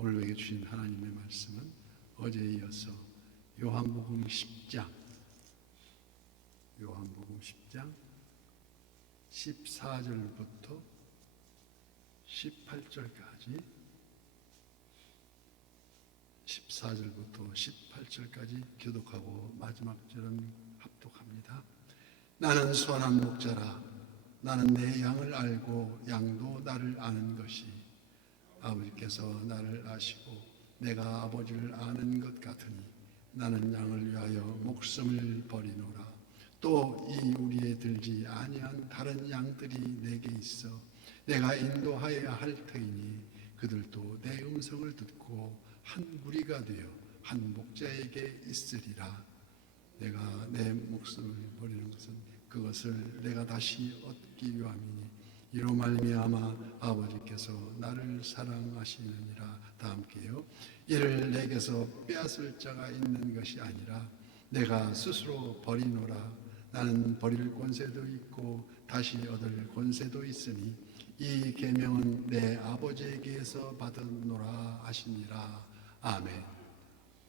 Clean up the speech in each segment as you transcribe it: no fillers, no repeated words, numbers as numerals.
오늘 우리에게 주신 하나님의 말씀은 어제에 이어서 요한복음 10장 14절부터 18절까지 14절부터 18절까지 교독하고 마지막 절은 합독합니다. 나는 선한 목자라. 나는 내 양을 알고 양도 나를 아는 것이 아버지께서 나를 아시고 내가 아버지를 아는 것 같으니 나는 양을 위하여 목숨을 버리노라. 또 이 우리에 들지 아니한 다른 양들이 내게 있어 내가 인도하여야 할 터이니 그들도 내 음성을 듣고 한 무리가 되어 한 목자에게 있으리라. 내가 내 목숨을 버리는 것은 그것을 내가 다시 얻기 위함이니 이로 말미암아 아버지께서 나를 사랑하시느니라. 다 함께요. 이를 내게서 빼앗을 자가 있는 것이 아니라 내가 스스로 버리노라. 나는 버릴 권세도 있고 다시 얻을 권세도 있으니 이 계명은 내 아버지에게서 받았노라 하시니라. 아멘.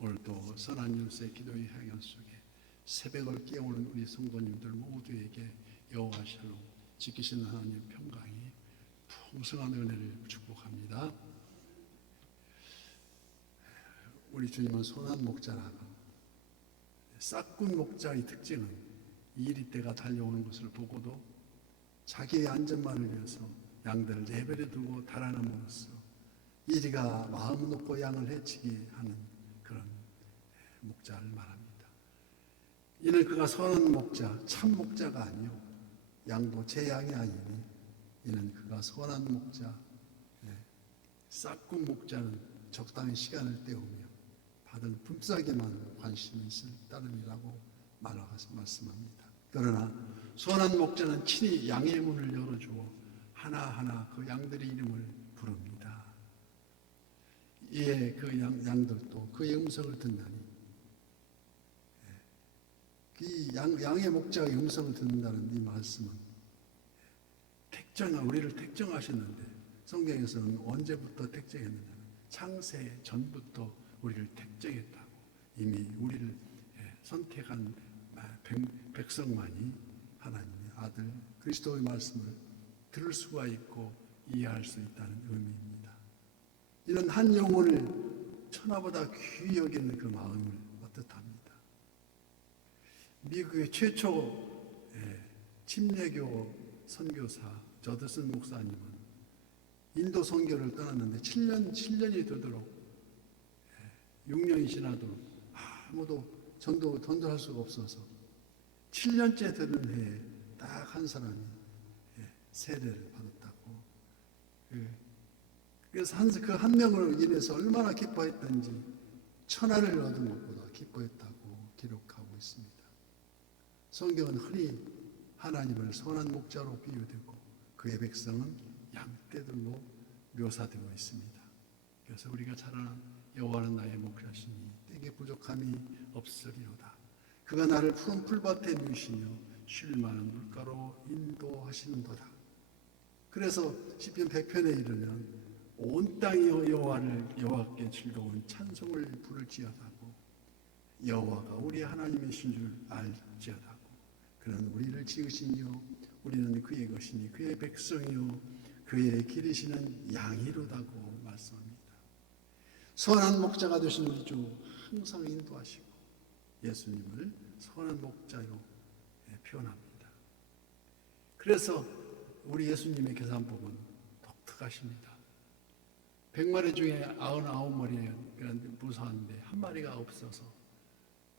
오늘도 선한 율세 기도의 향연 속에 새벽을 깨우는 우리 성도님들 모두에게 여호와 샬롬 지키시는 하나님의 평강이 풍성한 은혜를 축복합니다. 우리 주님은 선한 목자라. 싹군 목자의 특징은 이리 때가 달려오는 것을 보고도 자기의 안전만을 위해서 양들을 내버려 두고 달아남으로써 이리가 마음 놓고 양을 해치게 하는 그런 목자를 말합니다. 이는 그가 선한 목자, 참 목자가 아니요 양도 제 양이 아니니 이는 그가 선한 목자, 싹군 목자는 적당히 시간을 때우며 받은 품삯에만 관심이 있을 따름이라고 말씀합니다. 그러나 선한 목자는 친히 양의 문을 열어주어 하나하나 그 양들의 이름을 부릅니다. 이에 그 양들도 그의 음성을 듣나니 이 양의 목자의 음성을 듣는다는 이 말씀은 우리를 택정하셨는데 성경에서는 언제부터 택정했느냐 창세 전부터 우리를 택정했다고 이미 우리를 선택한 백성만이 하나님의 아들 그리스도의 말씀을 들을 수가 있고 이해할 수 있다는 의미입니다. 이는 한 영혼을 천하보다 귀히 여기는 그 마음을 뜻합니다. 미국의 최초 침례교 선교사 저드슨 목사님은 인도 선교를 떠났는데 7년이 되도록 6년이 지나도록 아무도 전도할 수가 없어서 7년째 되는 해에 딱 한 사람이 세례를 받았다고. 그래서 그 한 명으로 인해서 얼마나 기뻐했던지 천하를 얻은 것보다 기뻐했다고 기록하고 있습니다. 성경은 흔히 하나님을 선한 목자로 비유되고 그의 백성은 양떼들로 묘사되고 있습니다. 그래서 우리가 잘 아는 여호와는 나의 목자시니 내게 부족함이 없으리로다. 그가 나를 푸른 풀밭에 누이시며 쉴 만한 물가로 인도하시는도다. 그래서 시편 100편에 이르면 온 땅이 여호와께 즐거운 찬송을 부를지어다고 여호와가 우리 하나님이신 줄 알지어다고 그는 우리를 지으시며 우리는 그의 것이니 그의 백성이요 그의 기르시는 양이로다고 말씀합니다. 선한 목자가 되신 우리 주 항상 인도하시고 예수님을 선한 목자로 표현합니다. 그래서 우리 예수님의 계산법은 독특하십니다. 100마리 중에 99마리는 무사한데 한 마리가 없어서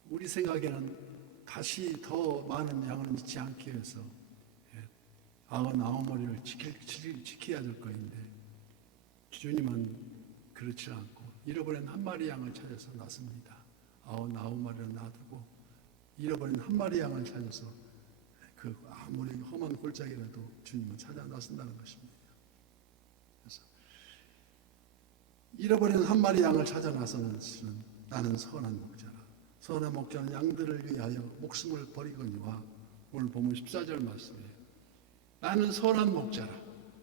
우리 생각에는 다시 더 많은 양을 잊지 않기 위해서 99마리를 지켜야 될 것인데 주님은 그렇지 않고 잃어버린 한 마리 양을 찾아서 낳습니다. 99마리를 놔두고 잃어버린 한 마리 양을 찾아서 그 아무리 험한 골짜기라도 주님은 찾아 나선다는 것입니다. 그래서 잃어버린 한 마리 양을 찾아 나서는 나는 선한 목자라. 선한 목자는 양들을 위하여 목숨을 버리거니와 오늘 보면 14절 말씀이에요. 나는 선한 목자라.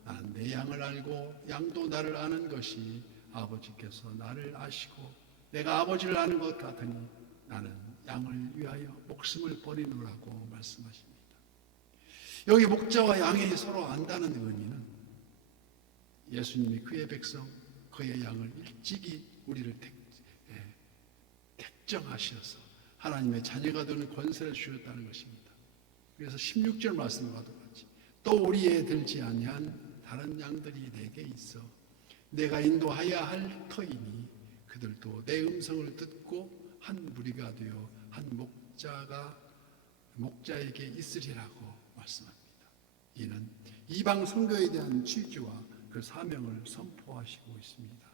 나는 내 양을 알고 양도 나를 아는 것이 아버지께서 나를 아시고 내가 아버지를 아는 것 같으니 나는 양을 위하여 목숨을 버리노라고 말씀하십니다. 여기 목자와 양이 서로 안다는 의미는 예수님이 그의 백성, 그의 양을 일찍이 우리를 택정하셔서 하나님의 자녀가 되는 권세를 주셨다는 것입니다. 그래서 16절 말씀과도 같이 또 우리에 들지 아니한 다른 양들이 내게 있어 내가 인도하여야 할 터이니 그들도 내 음성을 듣고 한 무리가 되어 한 목자에게 있으리라고 말씀합니다. 이는 이방 선교에 대한 취지와 그 사명을 선포하시고 있습니다.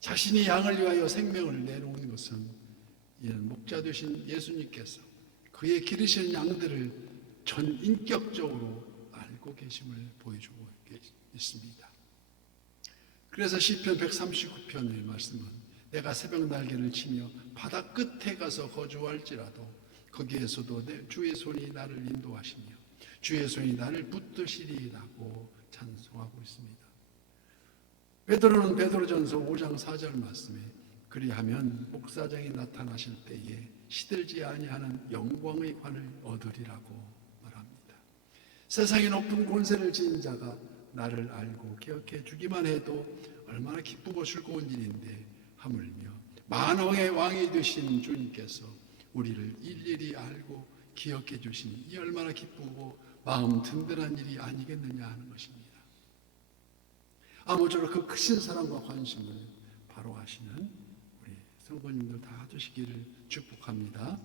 자신이 양을 위하여 생명을 내놓은 것은 이는 목자 되신 예수님께서 그의 기르시는 양들을 전인격적으로 알고 계심을 보여주고 있습니다. 그래서 시편 139편의 말씀은 내가 새벽 날개를 치며 바다 끝에 가서 거주할지라도 거기에서도 주의 손이 나를 인도하시며 주의 손이 나를 붙드시리라고 찬송하고 있습니다. 베드로는 베드로전서 5장 4절 말씀에 그리하면 목사장이 나타나실 때에 시들지 아니하는 영광의 관을 얻으리라고 말합니다. 세상의 높은 권세를 지닌 자가 나를 알고 기억해 주기만 해도 얼마나 기쁘고 즐거운 일인데 하물며 만왕의 왕이 되신 주님께서 우리를 일일이 알고 기억해 주시니 이 얼마나 기쁘고 마음 든든한 일이 아니겠느냐 하는 것입니다. 아무쪼록 그 크신 사랑과 관심을 바로 하시는 우리 성도님들 다 주시기를 축복합니다.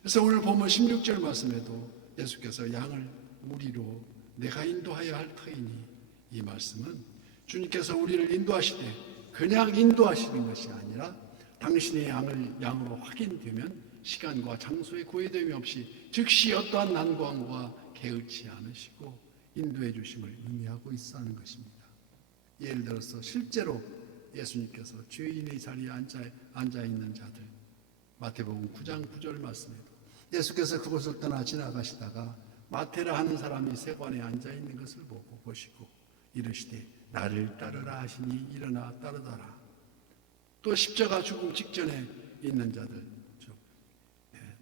그래서 오늘 보면 16절 말씀에도 예수께서 양을 우리로 내가 인도하여야 할 터이니 이 말씀은 주님께서 우리를 인도하시되 그냥 인도하시는 것이 아니라 당신의 양으로 확인되면 시간과 장소에 구애됨이 없이 즉시 어떠한 난관과 개의치 않으시고 인도해 주심을 의미하고 있어 하는 것입니다. 예를 들어서 실제로 예수님께서 죄인의 자리에 앉아 있는 자들 마태복음 9장 9절 말씀에도 예수께서 그곳을 떠나 지나가시다가 마태라 하는 사람이 세관에 앉아 있는 것을 보시고 이르시되 나를 따르라 하시니 일어나 따르더라. 또 십자가 죽음 직전에 있는 자들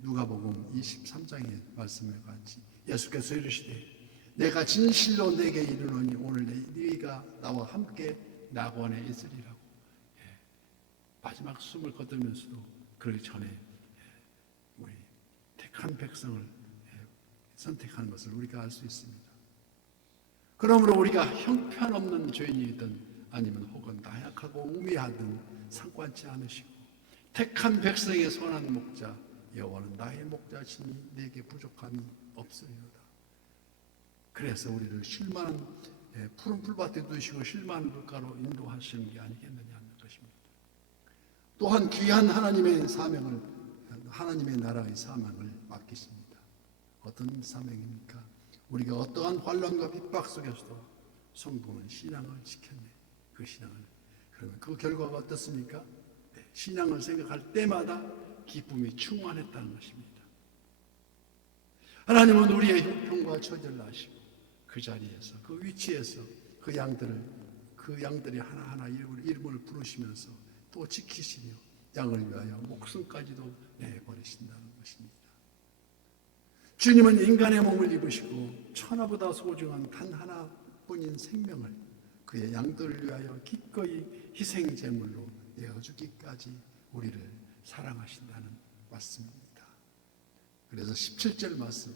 누가복음 23장의 말씀을 같이 예수께서 이르시되 내가 진실로 내게 이르노니 오늘 네가 나와 함께 낙원에 있으리라고 마지막 숨을 거두면서도 그 전에 우리 택한 백성을 선택하는 것을 우리가 알 수 있습니다. 그러므로 우리가 형편없는 죄인이든 아니면 혹은 나약하고 우매하든 상관치 않으시고 택한 백성의 선한 목자 여호와는 나의 목자시니 내게 부족함이 없으리로다. 그래서 우리를 쉴만한 푸른 풀밭에 두시고 쉴만한 물가로 인도하시는 게 아니겠느냐 하는 것입니다. 또한 귀한 하나님의 사명을 하나님의 나라의 사명을 맡기십니다. 어떤 사명입니까? 우리가 어떠한 환난과 핍박 속에서도 성도는 신앙을 지켰네. 그 신앙을 그러면 그 결과가 어떻습니까? 신앙을 생각할 때마다 기쁨이 충만했다는 것입니다. 하나님은 우리의 형편과 처지를 아시고 그 자리에서 그 위치에서 그 양들이 하나하나 이름을 부르시면서 또 지키시며 양을 위하여 목숨까지도 내버리신다는 것입니다. 주님은 인간의 몸을 입으시고 천하보다 소중한 단 하나뿐인 생명을 그의 양들을 위하여 기꺼이 희생제물로 내어주기까지 우리를 사랑하신다는 말씀입니다. 그래서 17절 말씀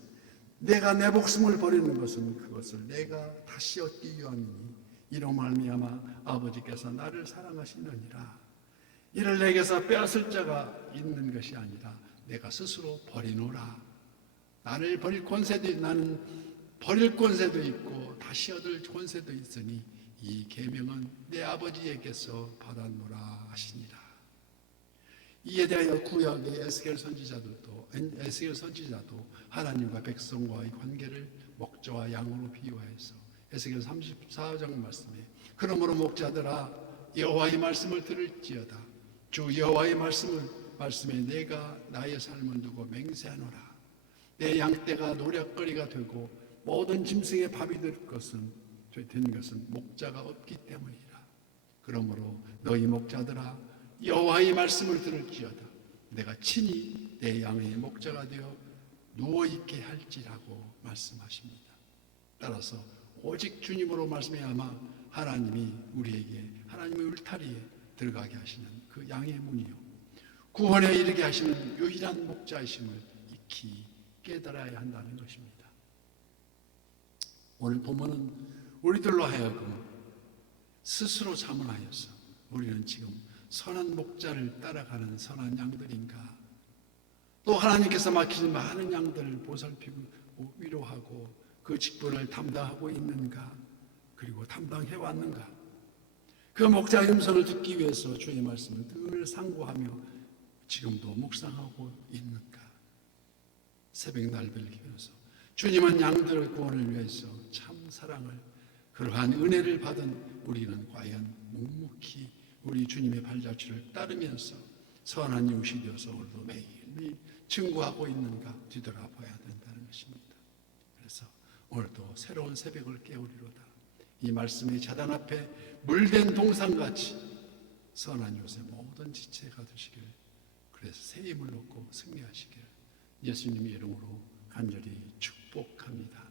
내가 내 목숨을 버리는 것은 그것을 내가 다시 얻기 위함이니 이로 말미암아 아버지께서 나를 사랑하시느니라. 이를 내게서 빼앗을 자가 있는 것이 아니라 내가 스스로 버리노라. 나를 버릴 권세도 나는 버릴 권세도 있고 다시 얻을 권세도 있으니 이 계명은 내 아버지에게서 받았노라 하시니라. 이에 대하여 구약의 에스겔 선지자도 하나님과 백성과의 관계를 목자와 양으로 비유하여서 에스겔 34장 말씀에 그러므로 목자들아 여호와의 말씀을 들을지어다. 주 여호와의 말씀에 내가 나의 삶을 두고 맹세하노라. 내 양떼가 노략거리가 되고 모든 짐승의 밥이 된 것은 목자가 없기 때문이라. 그러므로 너희 목자들아 여호와의 말씀을 들을지어다. 내가 친히 내 양의 목자가 되어 누워있게 할지라고 말씀하십니다. 따라서 오직 주님으로 말씀해야만 하나님이 우리에게 하나님의 울타리에 들어가게 하시는 그 양의 문이요, 구원에 이르게 하시는 유일한 목자이심을 익히 깨달아야 한다는 것입니다. 오늘 본문은 우리들로 하여금 스스로 자문하여서 우리는 지금 선한 목자를 따라가는 선한 양들인가, 또 하나님께서 맡기신 많은 양들을 보살피고 위로하고 그 직분을 담당하고 있는가, 그리고 담당해 왔는가, 그 목자의 음성을 듣기 위해서 주의 말씀을 늘 상고하며 지금도 묵상하고 있는가. 새벽 날들기면서 주님은 양들의 구원을 위해서 참 사랑을, 그러한 은혜를 받은 우리는 과연 묵묵히 우리 주님의 발자취를 따르면서 선한 이웃이 되어서 오늘도 매일매일 증거하고 있는가 뒤돌아봐야 된다는 것입니다. 그래서 오늘도 새로운 새벽을 깨우리로다. 이 말씀의 자단 앞에 물된 동상같이 선한 이웃의 모든 지체가 되시길, 그래서 새 힘을 얻고 승리하시길 예수님의 이름으로 간절히 축복합니다.